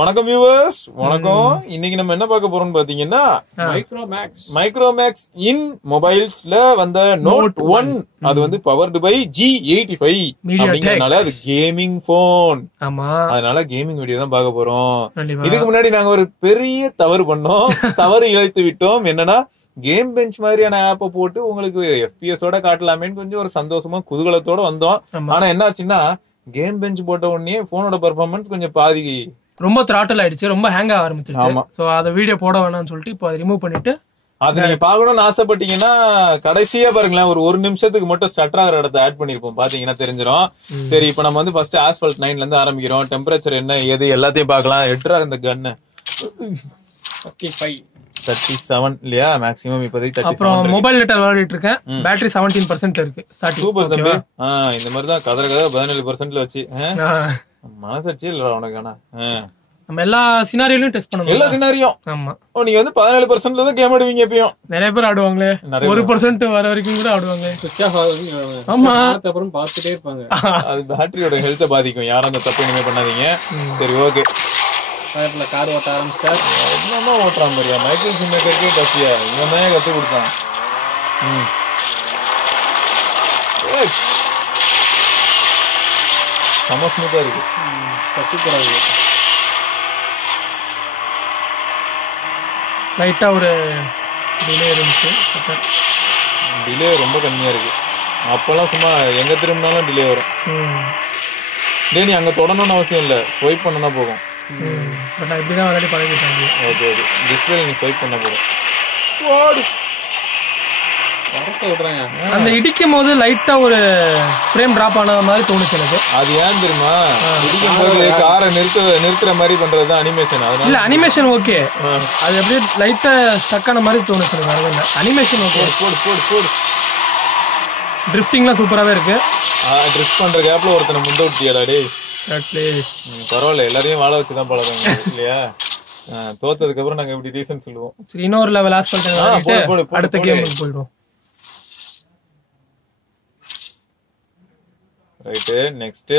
வணக்கம் வியூவர்ஸ், வணக்கம். இன்னைக்கு நம்ம என்ன பார்க்க போறோம்னு பாத்தீங்கன்னா மைக்ரோமேக்ஸ் இன் மொபைல்ஸ்ல வந்த நோட் 1. அது வந்து பவர்டு பை G85 அப்படிங்கறதுனால அது கேமிங் போன். அதனால கேமிங் வீடியோ தான் பார்க்க போறோம். இதுக்கு முன்னாடி நாங்க ஒரு பெரிய தவறு பண்ணோம், தவறு இழைத்து விட்டோம். என்னன்னா கேம் பெஞ்ச் மாதிரியான ஆப்ப போட்டு உங்களுக்கு FPS ஓட காட்டலாமேன்னு கொஞ்சம் ஒரு சந்தோஷமா குதூகலத்தோட வந்தோம். ஆனா என்ன ஆச்சுன்னா கேம் பெஞ்ச் போட்ட உடனே போனோட பெர்ஃபார்மன்ஸ் கொஞ்சம் பாதி ரொம்ப த்ராட்டல் ஆயிடுச்சு, ரொம்ப ஹேங் ஆக ஆரம்பிச்சிருச்சு. சோ அத வீடியோ போட வேணாம்னு சொல்லிட்டு இப்போ அதை ரிமூவ் பண்ணிட்டு அது நீங்க பாக்கணும்னு ஆசைப்பட்டீங்கன்னா கடைசியா பாருங்களேன், ஒரு நிமிஷத்துக்கு மட்டும் ஸ்டட்டர் ஆகிற இடத்த ஆட் பண்ணிருப்போம், பாத்தீங்கன்னா தெரிஞ்சிடும். சரி, இப்ப நம்ம வந்து ஃபர்ஸ்ட் ஆஸ்பால்ட் 9ல இருந்து ஆரம்பிக்கிறோம். டெம்பரேச்சர் என்ன ஏது எல்லாத்தையும் பாக்கலாம். எட்ரா இந்த கன்னு 37 இல்லையா மேக்ஸிமம் இப்போதைக்கு 37. அப்புறம் மொபைல் நெட் விளையாடிட்டு இருக்கேன். பேட்டரி 17% இருக்கு. சூப்பர் தம்பி. இந்த மாதிரி தான் கதற 17%ல வச்சு மனசாட்சி இல்ல உனக்கு. ஆனா நம்ம எல்லா சினாரியோலயும் டெஸ்ட் பண்ணணும், எல்லா சினாரியும். ஆமா, நீங்க வந்து 17%ல தான் கேம் ஆடுவீங்க. எப்பயும் நிறைய பேர் ஆடுவாங்களே, 1% வர வரைக்கும் கூட ஆடுவாங்க. ஆமா, அப்புறம் பாத்துட்டே இருப்பாங்க. அது பேட்டரியோட ஹெல்த்தை பாதிக்கும். யாரும் அந்த தப்பு இனிமே பண்ணாதீங்க. சரி, ஓகே. கார் ஓட்ட ஆரம்பிச்சிட்டார். என்னமா ஓட்டுறான் மாதிரியா? மைக்கேல் சின்னக்கே பசியா இவன் தான் கத்து கொடுத்தான். செம ஸ்மூத்தா இருக்கு, சூப்பரா இருக்கு. லைட்டா ஒரு டிலே இருந்துச்சு. டிலே ரொம்ப கம்மியா இருக்கு. அப்பெல்லாம் சும்மா எங்க திரும்பினாலும் டிலே வரும். நீ அங்க தொடணும்னு அவசியம் இல்ல, ஸ்வைப் பண்ணனா போகும். பட் நான் இப்படிதான் ஆல்ரெடி பழகிட்டேன். ஓகே ஓகே, டிஸ்பிளே நீ ஸ்வைப் பண்ண போதும். அந்த இடிக்கும் போது லைட்டா ஒரு ஃப்ரேம் டிராப் ஆன மாதிரி தோணுச்சு எனக்கு. அது ஏன் தெரியுமா? இடிக்கும் போது காரை நிறுத்துற மாதிரி பண்றதுதான் அனிமேஷன். அதனால இல்ல, அனிமேஷன் ஓகே, அது அப்படியே லைட்டா ஸ்டக் ஆன மாதிரி தோணுச்சு. Animation okay. போடு போடு போடு. ட்ரிஃப்டிங்லாம் சூப்பராவே இருக்கு. ட்ரிஃப்ட் பண்ற கேப்ல ஒருத்தனை முந்த விட்டியாடா டேய். பரவாயில்ல, எல்லாரையும் வாழ வச்சுதான் பழகாங்க இல்லையா? தோத்ததுக்கு அப்புறம் நாங்க இப்படி ரீசன் சொல்லுவோம். சரி, இன்னொரு லெவல் ஆஸ்பால்ட் அடுத்த கேமுக்கு போயிடுவோம். Right, next.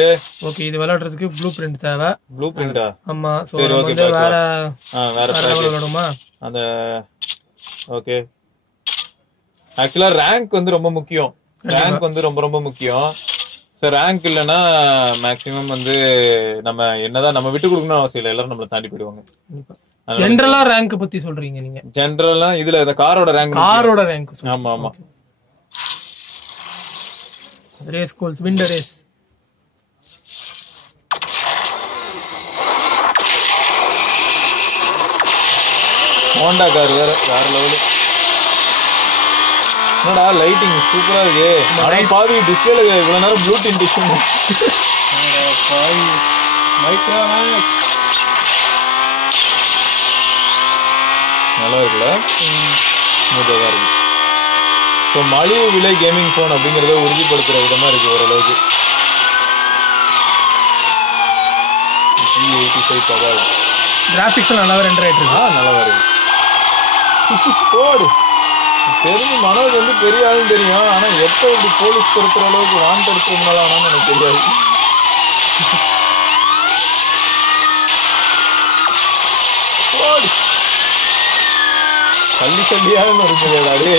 ஓகே, இது விளையாடுறதுக்கு ப்ளூ பிரிண்ட் தேவை. ப்ளூ பிரிண்டா? ஆமா. சரி, ஓகே. வேற விளையாடுமா அந்த? ஓகே, ஆக்சுவலா ரேங்க் வந்து ரொம்ப முக்கியம். ரேங்க் வந்து ரொம்ப ரொம்ப முக்கியம். சார் ரேங்க் இல்லனா மேக்ஸிமம் வந்து நம்ம என்னதான் நம்ம விட்டு கொடுக்கணும் அவசியம் இல்லை, எல்லாரும் நம்மள தாண்டி போயிடுவாங்க. ஜெனரலா ரேங்க் பத்தி சொல்றீங்க நீங்க? ஜெனரலா இதுல இந்த காரோட ரேங்க். ஆமா ஆமா. Race goals winter race. Honda car வேற லெவல். என்னடா லைட்டிங் சூப்பரா இருக்கு. பாதி டிஸ்பிளேல இவ்வளவு நேரம் ப்ளூ டின் டிஷ். மைக்ரோமேக்ஸ் நல்லா இருக்குல்ல, ஸ்மூத்தா இருக்கு. ஸோ மலிவு விலை கேமிங் போன் அப்படிங்கறத உறுதிப்படுத்துற விதமா இருக்கு ஓரளவுக்கு. G85 பவர் கிராபிக்ஸ் நல்லா ரெண்டர் ஆயிட்டு இருக்கு. நல்லா இருக்கு. போடு. தெரிஞ்சு மனோஜ் வந்து பெரிய ஆளுன்னு தெரியும், ஆனா எப்ப இப்படி போலீஸ் பொறுத்துற அளவுக்கு வாண்ட் எடுத்துனால ஆனான்னு எனக்கு தெரியாது. சல்லி சல்லியான்னு இருக்குதா டே.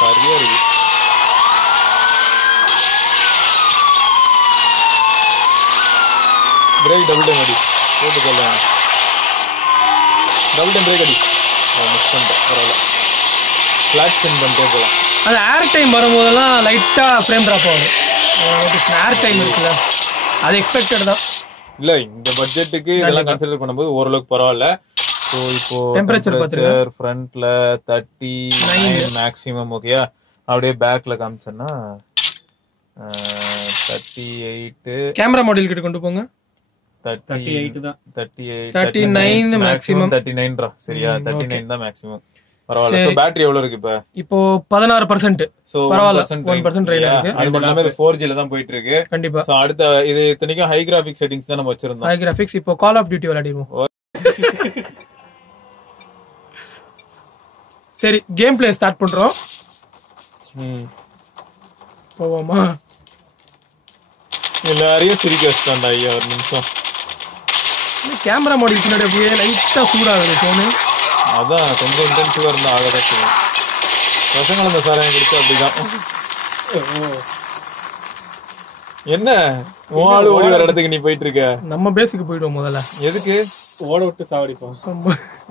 சரியா இருக்கு. பிரேக் டபுள் டைம் அடி போட்டு போடலாம். டபுள் டைம் பிரேக் அடி மிஸ் பண்ணிட்டேன். பரவாயில்ல, ஃபிளாட் ஸ்பின் பண்ணிட்டே போகலாம். அது ஏர் டைம் வரும்போதெல்லாம் லைட்டா ஃப்ரேம் டிராப் ஆகும். ஏர் டைம் இருக்குல்ல, அது எக்ஸ்பெக்டட் தான். இல்ல, இந்த பட்ஜெட்டுக்கு இதெல்லாம் கன்சிடர் பண்ணும்போது ஓரளவுக்கு பரவாயில்ல. ஸோ இப்போ டெம்பரேச்சர் ஃப்ரண்ட்ல 39 மேக்ஸிமம். ஓகேயா? அப்படியே பேக்ல காமிச்சேன்னா 38. கேமரா மாடல் கிட்ட கொண்டு போங்க. 38 தான். 39 மேக்ஸிமம். 39 சரியா? 39 தான் மேக்ஸிமம். பரவாயில்ல. சோ பேட்டரி எவ்வளவு இருக்கு இப்போ 16%. சோ பரவாயில்ல, 1% ரேட் இருக்கு. அது மட்டும் இது 4G ல தான் போயிட்டு இருக்கு. கண்டிப்பா. சோ அடுத்த இது இத்தனைக்கும் ஹை கிராபிக்ஸ் செட்டிங்ஸ் தான் நம்ம வச்சிருந்தோம். High graphics. இப்போ கால் ஆஃப் டியூட்டி விளையாடிடுவோம். சரி, கேம் பிளே ஸ்டார்ட் பண்றோம். போவோமா? எல்லாரையும் சிரிக்க வச்சிட்டான்டா ஐயா ஒரு நிமிஷம். கேமரா மாடல் பின்னாடி அப்படியே லைட்டா சூடாகுது போனு. அதான் கொஞ்சம் இன்டென்சிவா இருந்தா ஆகதான் செய்யும். பசங்களை இந்த சாராயம் குடிச்சா அப்படிதான். என்ன ஆளு ஓடி வர இடத்துக்கு நீ போயிட்டு இருக்க? நம்ம பேஸுக்கு போயிடுவோம் முதல்ல. எதுக்கு? ஓட விட்டு சாவடிப்போம்.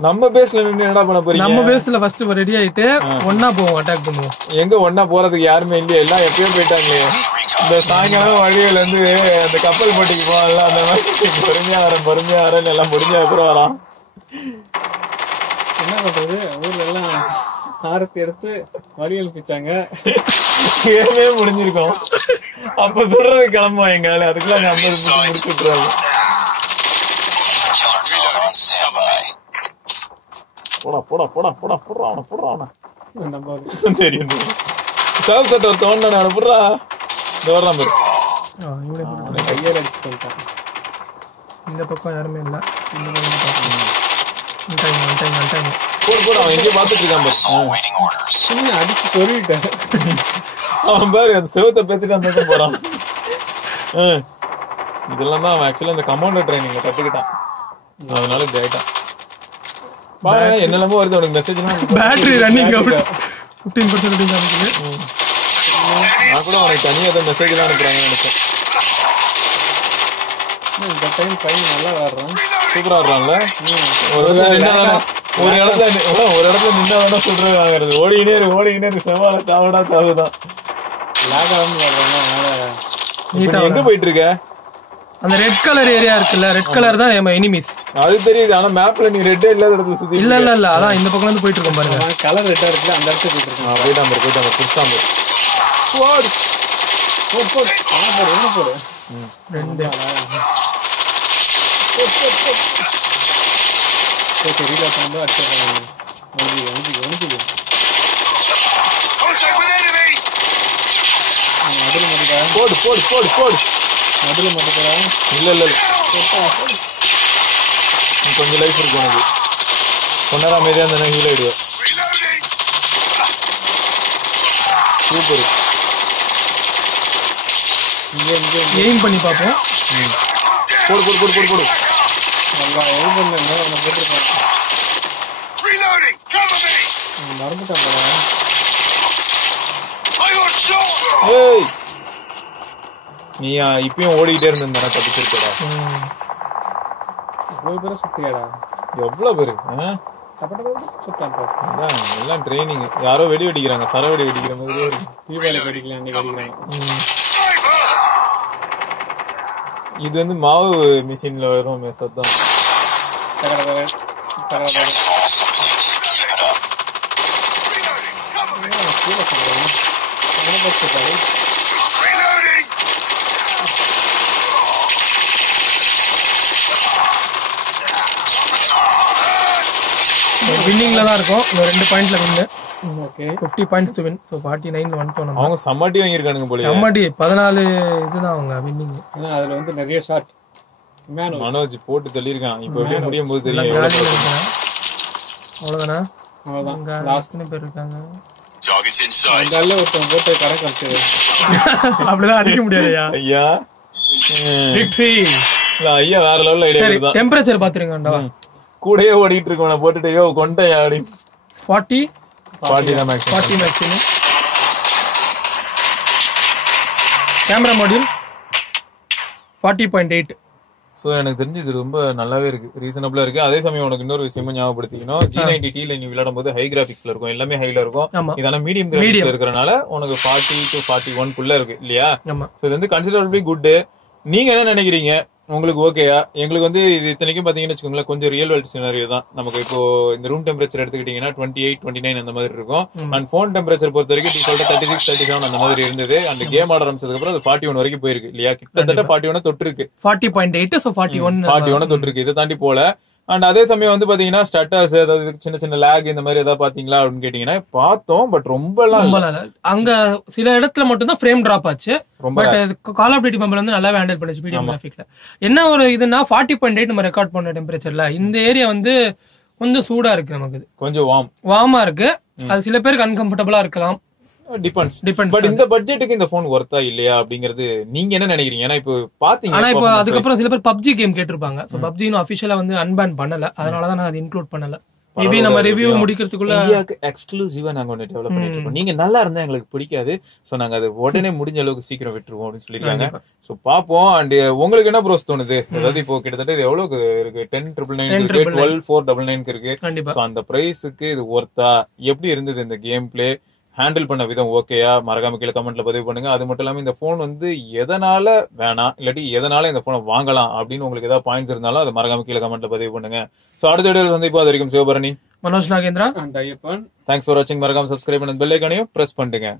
நம்ம பேஸ்ல நின்று என்ன பண்ண போறீங்க? நம்ம பேஸ்ல ஃபர்ஸ்ட் ரெடி ஆயிட்டு ஒன்னா போவோம், அட்டாக் பண்ணுவோம். எங்க ஒன்னா போறதுக்கு யாருமே இல்லையா? எல்லாம் எப்பயும் போயிட்டாங்களே. இந்த சாயங்காலம் வழியில இருந்து அந்த கப்பல் போட்டிக்கு போவாங்கல்ல, அந்த மாதிரி பொறுமையா வரேன் எல்லாம் முடிஞ்சா அப்புறம் வரான். என்ன பண்றது? ஊர்ல எல்லாம் ஆரத்தி எடுத்து வரியல் பிச்சாங்க. கேமே முடிஞ்சிருக்கோம். அப்ப சொல்றது கிளம்புவோம் எங்கால. அதுக்குள்ள 50 முடிச்சு விட்டுறாங்க. போடா போடா போடா போடா போடுறா அவனை போடுறா அவனை. தெரியும் சேவ் செட் ஒரு தோண்டானே அவனை போடுறா. இந்த வர்றான் பேரு கையால அடிச்சு பண்ணிட்டான். இந்த பக்கம் யாருமே இல்ல. போடு போடு அவன் எங்கேயும் பாத்துட்டு இருக்கான் பாரு. சின்ன அடிச்சு சொல்லிட்டேன். அவன் பாரு அந்த செவத்தை பேத்துட்டு அந்த பக்கம் போறான். இதெல்லாம் தான் அவன் ஆக்சுவலா இந்த கமாண்டோ ட்ரைனிங்ல கத்துக்கிட்டான். அதனால இப்படி ஆயிட்டான். பாரு என்னெல்லாமோ வருது அவனுக்கு மெசேஜ். பேட்டரி ரன்னிங் அவுட் 15% காமிக்குது. நான் கூட அவனுக்கு தனியா ஏதோ மெசேஜ் எல்லாம் அனுப்புறாங்கன்னு நினைச்சேன். இந்த டைம் பையன் நல்லா ஆடுறான். சூப்பரா ஆடுறான்ல. ஒரு இடத்துல நின்னா வேணா சொல்றது வாங்குறது. ஓடினே இருக்கு செவ்வாழ தாவடா தாவுதான். எங்க போயிட்டு இருக்க? அந்த ரெட் கலர் ஏரியா இருக்குல்ல, ரெட் கலர் தான் நம்ம எனிமீஸ். அது தெரியுது. ஆனா மேப்ல நீ ரெட்டே இல்லாத இடத்துல சுத்தி. இல்ல அதான் இந்த பக்கம் இருந்து போயிட்டு இருக்கோம் பாருங்க. கலர் ரெட்டா இருக்குல்ல, அந்த இடத்துல போயிட்டு இருக்கோம். போயிட்டாங்க புடிச்சாங்க. போடு போடு போடு என்ன போடு. ரெண்டு தெரியல பண்ணா அடிச்சாங்க. வந்து அதுல மட்டும் போடு போடு போடு போடு அதுல மட்டும் இல்ல கொஞ்சம் லைஃப் இருக்கு உனக்கு. கொண்டாரா அமைதியா இருந்தா ஹீல் ஆயிடுவேன். சூப்பர். எய்ம் பண்ணி பாப்போம். போடு போடு போடு போடு போடு. நல்லா எய்ம் பண்ணேன். அவனை போட்டுருக்கான். மறந்துட்டான். ஏய் நீ இப்பயும் ஓடிக்கிட்டே இருந்தா தப்பிச்சிருக்கடா. இவ்வளவு பேரை சுத்தியாடா? எவ்வளவு பேரு சுட்டான். எல்லாம் ட்ரைனிங். யாரோ வெடி வெடிக்கிறாங்க. சரவெடி வெடிக்கிற மாதிரி தீபாவளி வெடிக்கலாம் வெடிக்கிறாங்க. இது வந்து மாவு மிஷின்ல வரும் சத்தம். வின்னிங்ல தான் இருக்கும். இன்னும் 2 பாயிண்ட்ல வின்னு. Okay 50 points to win. So 49ல வந்துட்டோம் நம்ம. அவங்க சம்மட்டி வாங்கி இருக்கானுங்க போல. சம்மட்டி 14 இதுதான் அவங்க வின்னிங். ஏன்னா அதுல வந்து நிறைய ஷாட் மனோஜ் போட்டு தள்ளிருக்கான். இப்போ அப்படியே முடியும் போது தெரியும். அவ்வளவுதானா? அவ்வளவுதான். லாஸ்ட்னு பேர் இருக்காங்க. அதனால ஒருத்தன் போட்டு கரெக்ட் பண்ணிட்டு அப்படிதான் அடிக்க முடியாதுயா. ஐயா விக்டரி. ஐயா வேற லெவல்ல ஐடியா இருக்குதா. டெம்பரேச்சர் பாத்துருங்கடா. கூடயே ஓடிட்டு இருக்கவன போட்டுட்டு யோ கொண்டையா அப்படி 40 தான் maximum. 40 maximum. Camera module 40.8. So எனக்கு தெரிஞ்சு இது ரொம்ப நல்லாவே இருக்கு, ரீசனபிளா இருக்கு. அதே சமயம் உனக்கு இன்னொரு விஷயமும் ஞாபகப்படுத்திக்கணும், G90T ல நீ விளையாடும் போது ஹை கிராபிக்ஸ்ல இருக்கும், எல்லாமே ஹைல இருக்கும். இதெல்லாம் மீடியம் கிராபிக்ஸ்ல இருக்கறனால உனக்கு 40 to 41 குள்ள இருக்கு இல்லையா? சோ இது வந்து கன்சிடரபிளி குட். நீங்க என்ன நினைக்கிறீங்க? உங்களுக்கு ஓகேயா? எங்களுக்கு வந்து இது இத்தனைக்கும் பாத்தீங்கன்னு வச்சுக்கோங்களேன், கொஞ்சம் ரியல் வேர்ல்ட் சினாரியோ தான். நமக்கு இப்போ இந்த ரூம் டெம்பரேச்சர் எடுத்துக்கிட்டீங்கன்னா 28, 29 அந்த மாதிரி இருக்கும். அண்ட் போன் டெம்பரேச்சர் பொறுத்த வரைக்கும் டிஃபால்ட்டா 36, 37 அந்த மாதிரி இருந்தது. அந்த கேம் ஆட ஆரம்பிச்சதுக்கு அப்புறம் அது 41 வரைக்கும் போயிருக்கு இல்லையா? கிட்டத்தட்ட 41 தொட்டு இருக்கு. 40.8 சோ 41 தொட்டு இருக்கு. இதை தாண்டி போல. அண்ட் அதே சமயம் வந்து பாத்தீங்கன்னா ஸ்டட்டர்ஸ் ஏதாவது சின்ன சின்ன லேக் இந்த மாதிரி ஏதாவது பாத்தீங்களா அப்படின்னு கேட்டீங்கன்னா பார்த்தோம். பட் ரொம்ப அங்க சில இடத்துல மட்டும் தான் ஃப்ரேம் டிராப் ஆச்சு. But call of duty mobile வந்து நல்லாவே ஹேண்டில் பண்ணுச்சு மீடியம் கிராபிக்ஸ்ல. என்ன ஒரு இதுனா 40.8 நம்ம ரெக்கார்ட் பண்ண டெம்பரேச்சர்ல இந்த ஏரியா வந்து கொஞ்சம் சூடா இருக்கு, நமக்கு கொஞ்சம் வார்மா இருக்கு. அது சில பேருக்கு அன்கம்ஃபர்டபுளா இருக்கலாம். டிபெண்ட்ஸ். பட் இந்த பட்ஜெட்டுக்கு இந்த போன் ஒர்த்தா இல்லையா அப்படிங்கிறது நீங்க என்ன நினைக்கிறீங்க? ஏன்னா இப்போ பாத்தீங்க, ஆனா இப்போ அதுக்கப்புறம் சில பேர் பப்ஜி கேம் கேட்டிருப்பாங்க. சோ பப்ஜி இன்னும் அபிஷியலா வந்து அன்பேன் பண்ணல, அதனாலதான் நான் அதை இன்க்ளூட் பண்ணல. மேபி நம்ம ரிவ்யூ முடிக்கிறதுக்குள்ள இந்தியாக்கு எக்ஸ்க்ளூசிவா நாங்க ஒன்னு டெவலப் பண்ணிட்டு இருக்கோம். நீங்க நல்லா இருந்தா எங்களுக்கு பிடிக்காது, சோ நாங்க அது உடனே முடிஞ்ச அளவுக்கு சீக்கிரம் விட்டுருவோம் அப்படின்னு சொல்லிருக்காங்க. சோ பாப்போம். அண்ட் உங்களுக்கு என்ன ப்ரோஸ் தோணுது? அதாவது இப்போ கிட்டத்தட்ட இது எவ்வளவு இருக்கு? 10,999 இருக்கு, 12,499 இருக்கு. சோ அந்த பிரைஸுக்கு இது ஒர்த்தா? எப்படி இருந்தது இந்த கேம் பிளே? ஹேண்டில் பண்ண விதம் ஓகேயா? மறக்காம கீழே கமெண்ட்ல பதிவு பண்ணுங்க. அது மட்டும் இல்லாம இந்த போன் வந்து எதனால வேணாம், இல்லாட்டி எதனால இந்த போனை வாங்கலாம் அப்படின்னு உங்களுக்கு ஏதாவது பாயிண்ட்ஸ் இருந்தாலும் அதை மறக்காம கீழே கமெண்ட்ல பதிவு பண்ணுங்க. சோ அடுத்த வீடியோ வந்து இப்போ அது வரைக்கும் சிவபரணி, மனோஜ் நாகேந்திரா, ஐயப்பன். தேங்க்ஸ் ஃபார் வாட்சிங். மறக்காம சப்ஸ்கிரைப் பண்ணி பெல் ஐகானையும் பிரஸ் பண்ணுங்க.